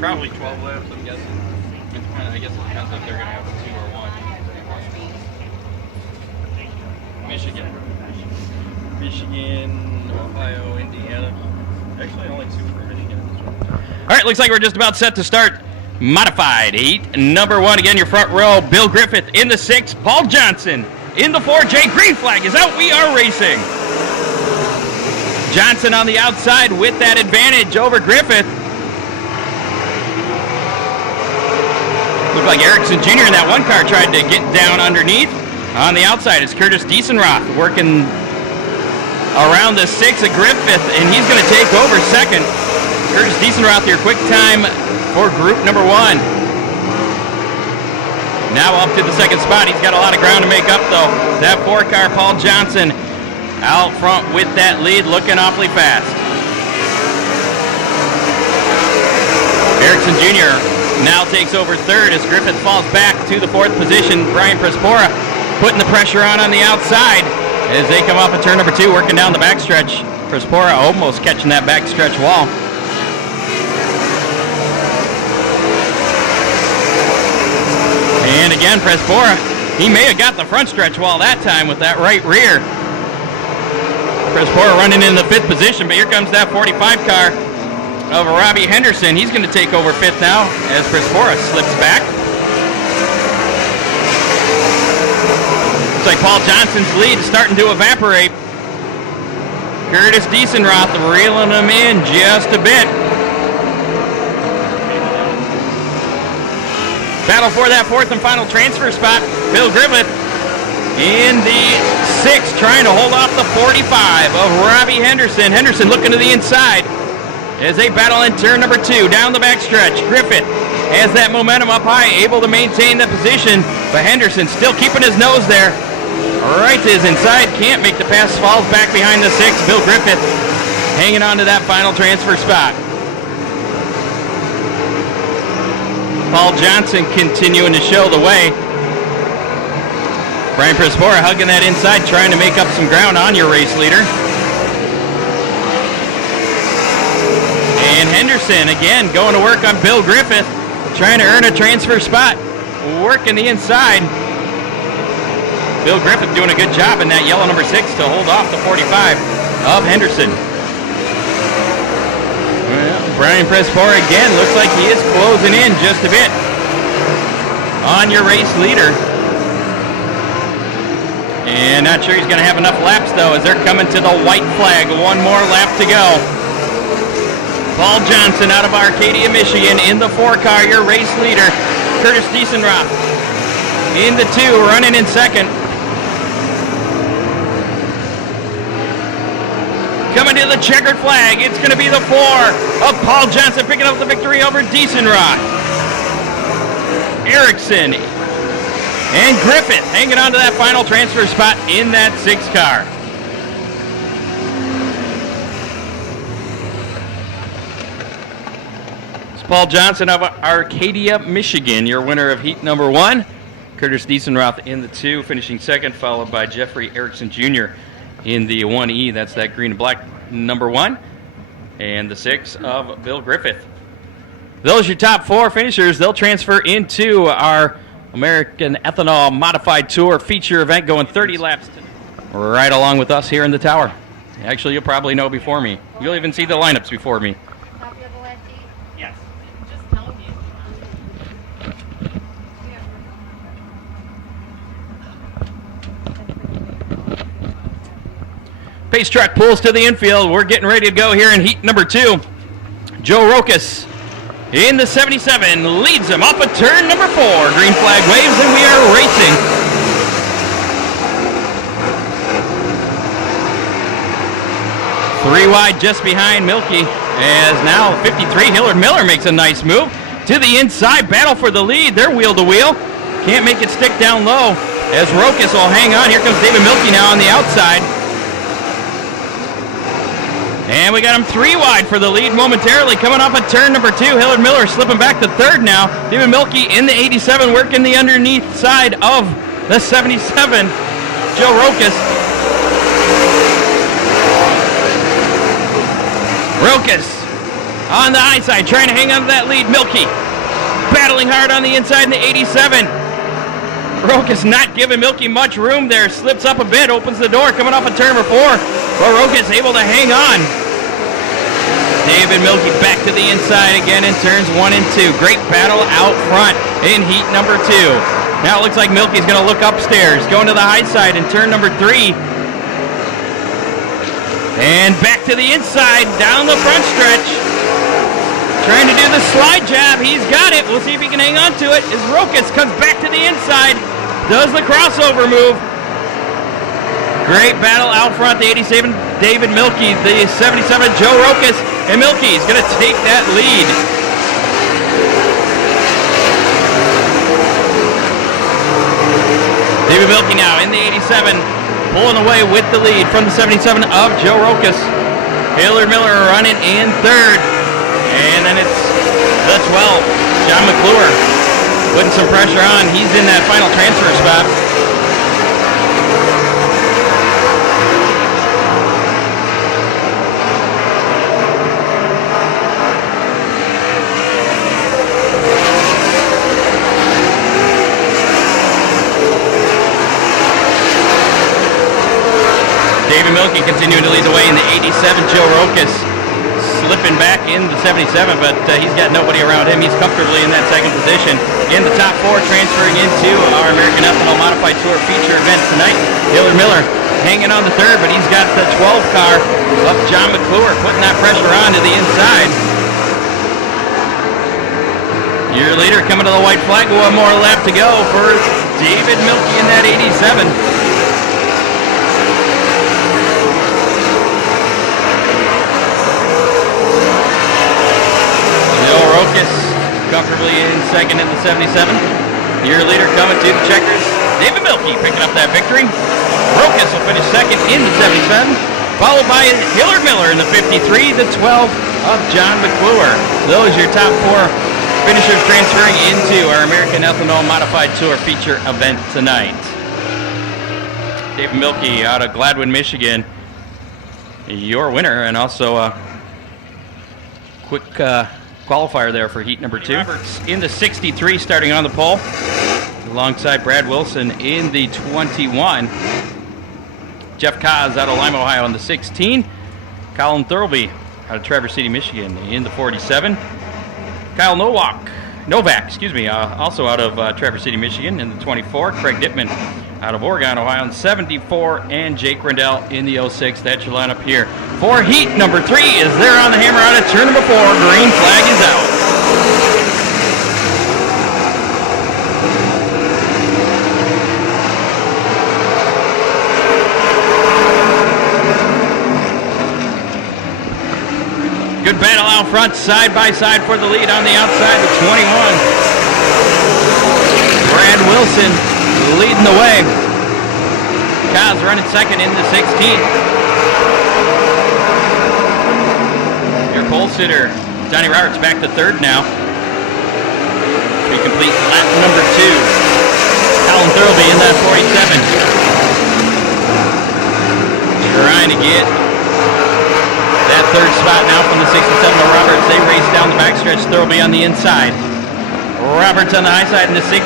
Probably 12 laps, I'm guessing. I guess it depends if they're going to have 2 or 1. Michigan, Ohio, Indiana. Actually, only 2 for Michigan. All right, looks like we're just about set to start. Modified heat number 1. Again, your front row, Bill Griffith in the 6, Paul Johnson in the 4. Jay, green flag is out. We are racing. Johnson on the outside with that advantage over Griffith. Looked like Erickson Jr. in that one car tried to get down underneath. On the outside is Curtis Diesenroth working around the 6 of Griffith, and he's going to take over second. Curtis Diesenroth, your quick time for group number 1. Now up to the second spot. He's got a lot of ground to make up, though. That 4 car, Paul Johnson, out front with that lead, looking awfully fast. Erickson Jr. now takes over third as Griffith falls back to the 4th position. Brian Prespora putting the pressure on the outside as they come off of turn number 2, working down the backstretch. Prespora almost catching that backstretch wall. And again, Prespora, he may have got the front stretch wall that time with that right rear. Prespora running in the 5th position, but here comes that 45 car of Robbie Henderson. He's going to take over 5th now as Prespora slips back. Looks like Paul Johnson's lead is starting to evaporate. Curtis Diesenroth reeling him in just a bit. Battle for that 4th and final transfer spot. Bill Griffith in the 6, trying to hold off the 45 of Robbie Henderson. Henderson looking to the inside as they battle in turn number 2 down the backstretch. Griffith has that momentum up high, able to maintain the position, but Henderson still keeping his nose there. Right to his inside, can't make the pass, falls back behind the 6. Bill Griffith hanging on to that final transfer spot. Paul Johnson continuing to show the way. Brian Prespora hugging that inside, trying to make up some ground on your race leader. And Henderson, again, going to work on Bill Griffith, trying to earn a transfer spot, working the inside. Bill Griffith doing a good job in that yellow number 6 to hold off the 45 of Henderson. Well, Brian Prespora again, looks like he is closing in just a bit on your race leader. And not sure he's going to have enough laps, though, as they're coming to the white flag. 1 more lap to go. Paul Johnson out of Arcadia, Michigan in the 4 car, your race leader. Curtis Diesenroth in the 2, running in second. Coming to the checkered flag, it's going to be the 4 of Paul Johnson picking up the victory over Diesenroth. Erickson and Griffith hanging on to that final transfer spot in that 6 car. It's Paul Johnson of Arcadia, Michigan, your winner of heat number 1. Curtis Diesenroth in the 2, finishing second, followed by Jeffrey Erickson Jr. in the 1E. That's that green and black number 1. And the 6 of Bill Griffith. Those are your top 4 finishers. They'll transfer into our American Ethanol Modified Tour feature event, going 30 laps right along with us here in the tower. Actually, you'll probably know before me. You'll even see the lineups before me. Yes. Pace truck pulls to the infield. We're getting ready to go here in heat number 2. Joe Rokas in the 77 leads him off of turn number 4. Green flag waves and we are racing. Three wide just behind Milky, as now 53 Hillard Miller makes a nice move to the inside. Battle for the lead. They're wheel to wheel. Can't make it stick down low as Rokas will hang on. Here comes David Milky now on the outside. And we got him 3 wide for the lead momentarily. Coming off of turn number 2, Hillard Miller slipping back to 3rd now. David Milky in the 87 working the underneath side of the 77. Joe Rokas. Rokas on the high side, trying to hang on to that lead. Milky battling hard on the inside in the 87. Rokas not giving Milky much room there. Slips up a bit, opens the door, coming off of turn number 4. But Rokas able to hang on. David Milky back to the inside again in turns 1 and 2. Great battle out front in heat number 2. Now it looks like Milky's going to look upstairs. Going to the high side in turn number 3. And back to the inside, down the front stretch. Trying to do the slide jab. He's got it. We'll see if he can hang on to it as Rokas comes back to the inside. Does the crossover move. Great battle out front. The 87, David Milky. The 77, Joe Rokas. And Milky's going to take that lead. David Milky now in the 87. Pulling away with the lead from the 77 of Joe Rokas. Hilliard Miller running in third. And then it's the 12, John McClure, putting some pressure on. He's in that final transfer spot. David Milky continuing to lead the way in the 87, Joe Rokas. Slipping back in the 77, but he's got nobody around him. He's comfortably in that second position. In the top 4, transferring into our American Ethanol Modified Tour feature event tonight. Hilliard Miller hanging on the third, but he's got the 12 car of John McClure, putting that pressure on to the inside. Your leader coming to the white flag. 1 more lap to go for David Milky in that 87. Comfortably in second in the 77. Your leader coming to the checkers. David Milky picking up that victory. Rokas will finish second in the 77, followed by Hilliard Miller in the 53, the 12 of John McClure. Those are your top 4 finishers transferring into our American Ethanol Modified Tour feature event tonight. David Milky out of Gladwin, Michigan, your winner, and also a quick qualifier there for heat number 2. Roberts in the 63 starting on the pole alongside Brad Wilson in the 21. Jeff Kaz out of Lima, Ohio in the 16. Colin Thurlby out of Traverse City, Michigan in the 47. Kyle Novak, also out of Traverse City, Michigan in the 24. Craig Dittman out of Oregon, Ohio in the 74. And Jake Rendell in the 06. That's your lineup here. For heat number 3 is there on the hammer out of turn number 4. Green flag is out. Good battle out front, side by side for the lead on the outside, the 21. Brad Wilson leading the way. Kaz running second in the 16. Your pole sitter, Johnny Roberts, back to third now. We complete lap number 2. Colin Thurlby in that 47. Trying to get that third spot now from the 67 of Roberts. They race down the backstretch. Thurlby on the inside. Roberts on the high side in the 63.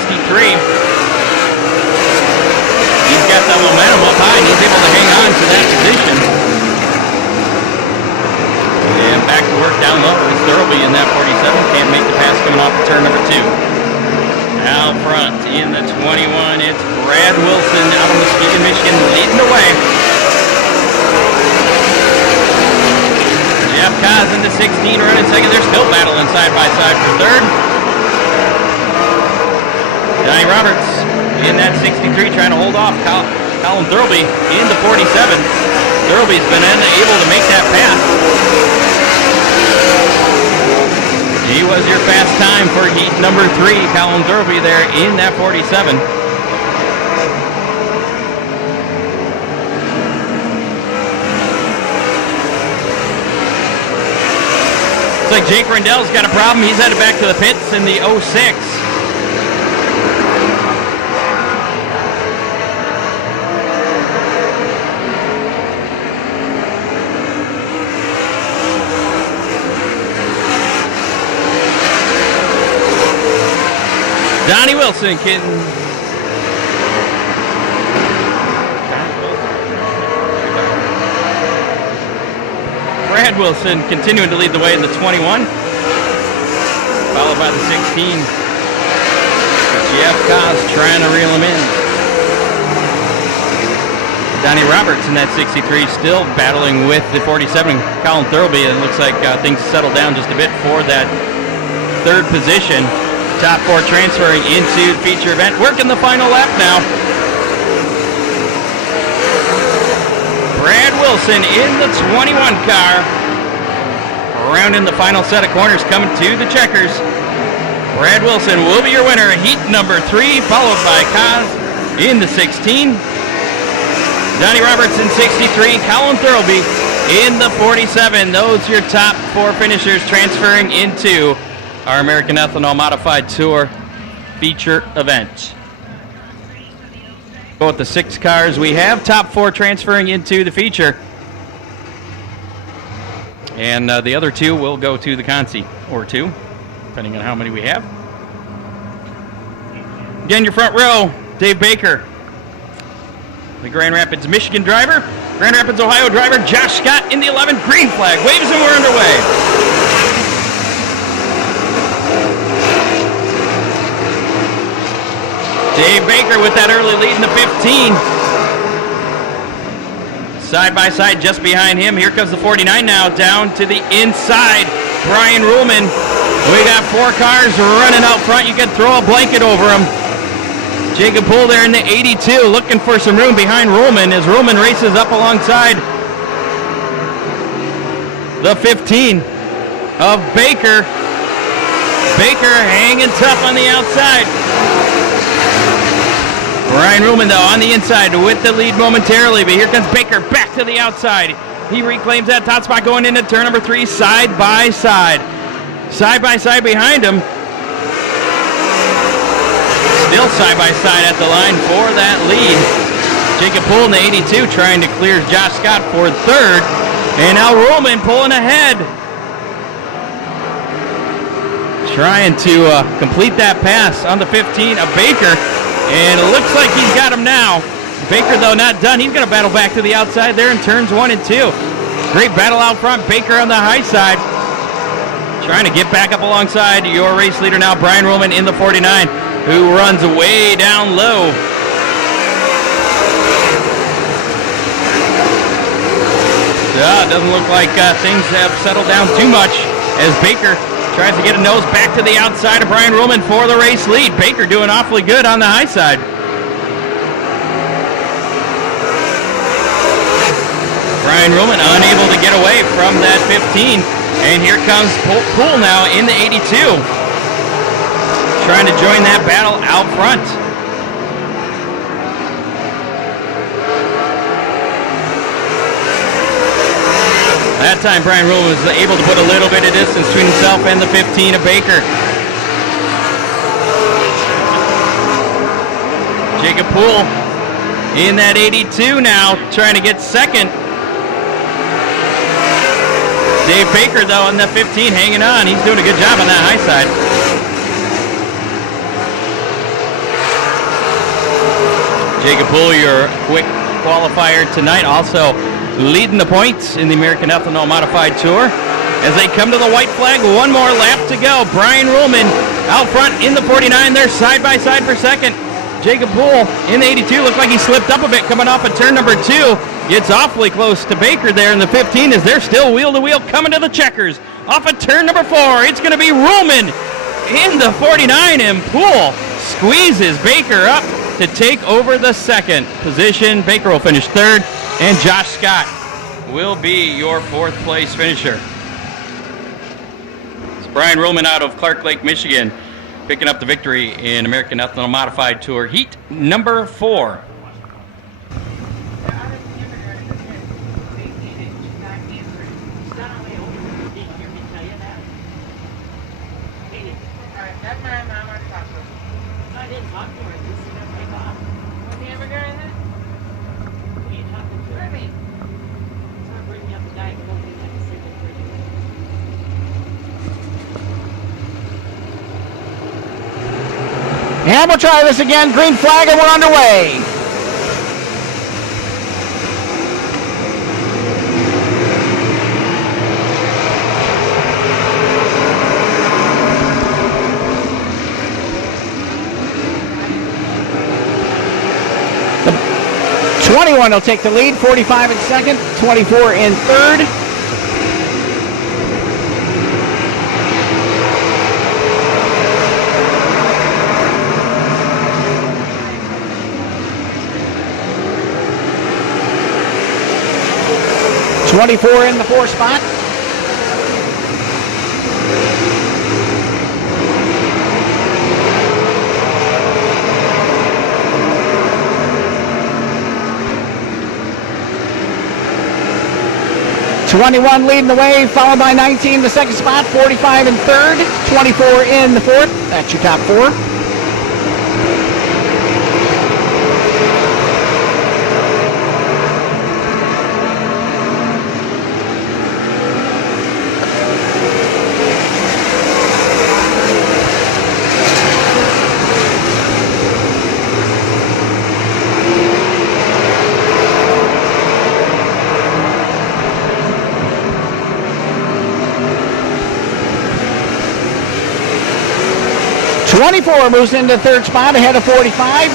He's got that momentum up high, and he's able to hang on to that position. And back to work down low is Thurlby in that 47. Can't make the pass coming off of turn number 2. Out front in the 21, it's Brad Wilson out of Muskegon, Michigan, leading the way. Jeff Kaz in the 16 running second. They're still battling side by side for third. Johnny Roberts in that 63 trying to hold off Colin Thurlby in the 47. Thurlby's been unable to make that pass. He was your fast time for heat number 3. Colin Thurlby there in that 47. Looks like Jake Rendell's got a problem. He's headed back to the pits in the 06. Donnie Wilson can. Brad Wilson continuing to lead the way in the 21, followed by the 16. Jeff Cos trying to reel him in. Donnie Roberts in that 63 still battling with the 47, Colin Thurlby. It looks like things settled down just a bit for that third position. Top 4 transferring into the feature event. Working the final lap now. Brad Wilson in the 21 car. Rounding the final set of corners, coming to the checkers. Brad Wilson will be your winner. Heat number 3, followed by Kaz in the 16. Donnie Roberts in 63. Colin Thurlby in the 47. Those are your top 4 finishers transferring into our American Ethanol Modified Tour feature event. Go with the 6 cars we have. Top 4 transferring into the feature. And the other 2 will go to the Consi, or 2, depending on how many we have. Again, your front row, Dave Baker, the Grand Rapids, Michigan driver. Grand Rapids, Ohio driver, Josh Scott in the 11. Green flag waves and we're underway. Dave Baker with that early lead in the 15. Side by side just behind him. Here comes the 49 now, down to the inside. Brian Ruhlman. We got 4 cars running out front. You can throw a blanket over them. Jacob Poole there in the 82, looking for some room behind Ruhlman as Ruhlman races up alongside the 15 of Baker. Baker hanging tough on the outside. Brian Ruhlman, though, on the inside with the lead momentarily, but here comes Baker back to the outside. He reclaims that top spot going into turn number 3, side by side. Side by side behind him. Still side by side at the line for that lead. Jacob Poole in the 82 trying to clear Josh Scott for 3rd. And now Ruhlman pulling ahead. Trying to complete that pass on the 15 of Baker. And it looks like he's got him now. Baker, though, not done. He's going to battle back to the outside there in turns 1 and 2. Great battle out front. Baker on the high side. Trying to get back up alongside your race leader now, Brian Ruhlman in the 49, who runs way down low. It doesn't look like things have settled down too much as Baker tries to get a nose back to the outside of Brian Ruhlman for the race lead. Baker doing awfully good on the high side. Brian Ruhlman unable to get away from that 15. And here comes Poole now in the 82. Trying to join that battle out front. That time Brian Ruhlman was able to put a little bit of distance between himself and the 15 of Baker. Jacob Poole in that 82 now, trying to get second. Dave Baker, though, on the 15, hanging on. He's doing a good job on that high side. Jacob Poole, your quick qualifier tonight, also leading the points in the American Ethanol Modified Tour. As they come to the white flag, 1 more lap to go. Brian Ruhlman out front in the 49. They're side by side for second. Jacob Poole in the 82. Looks like he slipped up a bit coming off of turn number 2. Gets awfully close to Baker there in the 15 as they're still wheel to wheel coming to the checkers. Off of turn number 4, it's going to be Ruhlman in the 49, and Poole squeezes Baker up to take over the second position. Baker will finish 3rd, and Josh Scott will be your 4th place finisher. It's Brian Ruhlman out of Clark Lake, Michigan, picking up the victory in American Ethanol Modified Tour Heat number 4. And we'll try this again. Green flag, and we're underway. The 21 will take the lead, 45 in second, 24 in third. '24 in the fourth spot. '21 leading the way, followed by 19 the second spot, 45 in third, 24 in the fourth. That's your top four. '24 moves into the third spot ahead of 45.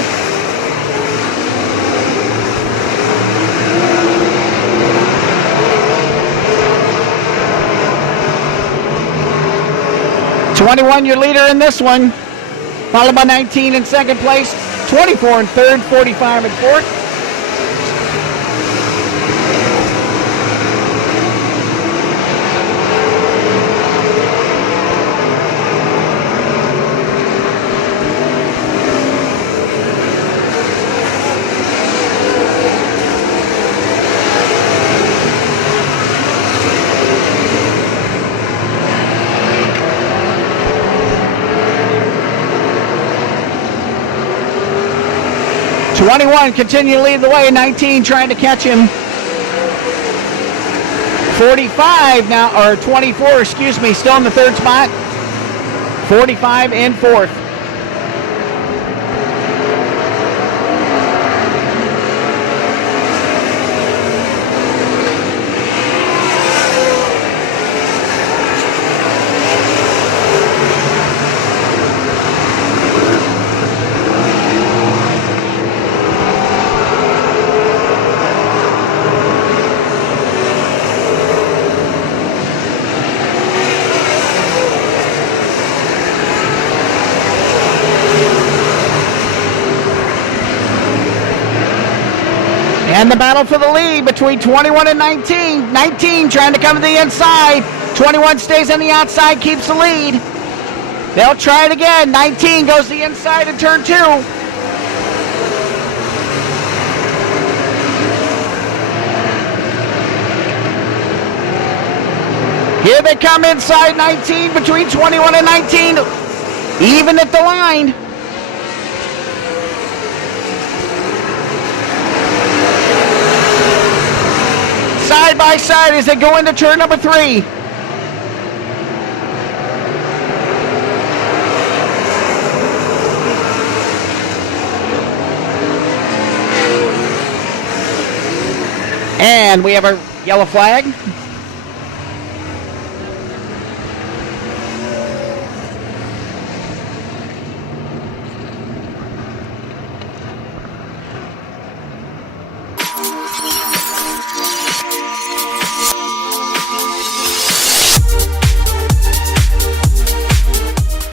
'21 your leader in this one, followed by 19 in second place, 24 in third, 45 in fourth. '21 continue to lead the way, 19 trying to catch him. 45 now, or 24, excuse me, still in the third spot. 45 in fourth. And the battle for the lead between 21 and 19. 19 trying to come to the inside. 21 stays on the outside, keeps the lead. They'll try it again. 19 goes to the inside in turn 2. Here they come inside 19, between 21 and 19. Even at the line. Side by side as they go into turn number 3. And we have a yellow flag.